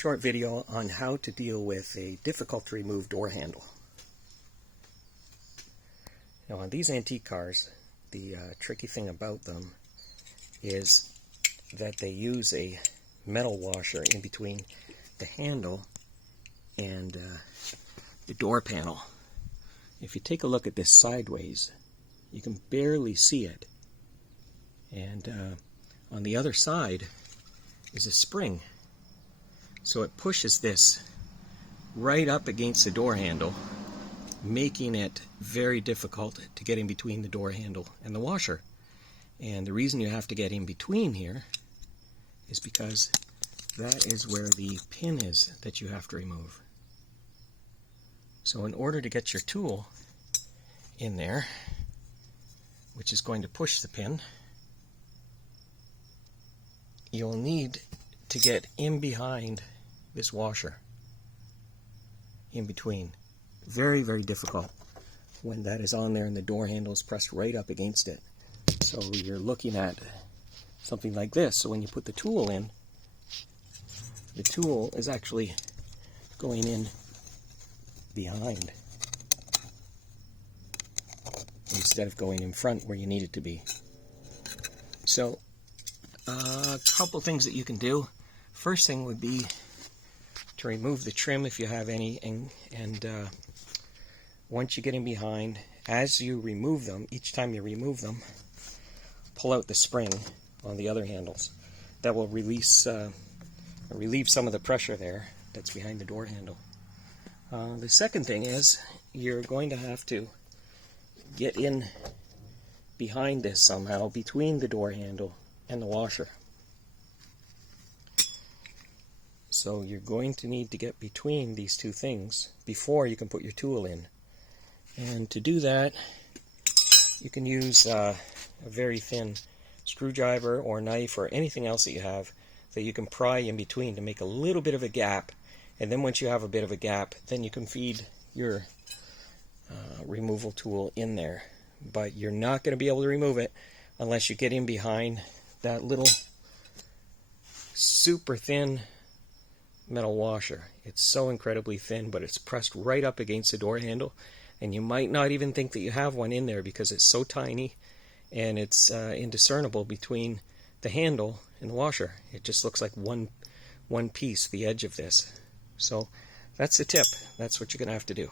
short video on how to deal with a difficult to remove door handle. Now on these antique cars, the tricky thing about them is that they use a metal washer in between the handle and the door panel. If you take a look at this sideways, you can barely see it. And on the other side is a spring. So it pushes this right up against the door handle, making it very difficult to get in between the door handle and the washer. And the reason you have to get in between here is because that is where the pin is that you have to remove. So in order to get your tool in there, which is going to push the pin, you'll need to get in behind this washer, in between. Very, very difficult when that is on there and the door handle is pressed right up against it. So you're looking at something like this. So when you put the tool in, the tool is actually going in behind instead of going in front where you need it to be. So a couple things that you can do. First thing would be to remove the trim if you have any, and once you get in behind, as you remove them, each time you remove them, pull out the spring on the other handles. That will relieve some of the pressure there that's behind the door handle. The second thing is you're going to have to get in behind this somehow, between the door handle and the washer. So you're going to need to get between these two things before you can put your tool in. And to do that, you can use a very thin screwdriver or knife or anything else that you have that you can pry in between to make a little bit of a gap. And then once you have a bit of a gap, then you can feed your removal tool in there. But you're not going to be able to remove it unless you get in behind that little super thin metal washer. It's so incredibly thin, but it's pressed right up against the door handle, and you might not even think that you have one in there because it's so tiny and it's indiscernible between the handle and the washer. It just looks like one piece, the edge of this. So that's the tip. That's what you're going to have to do.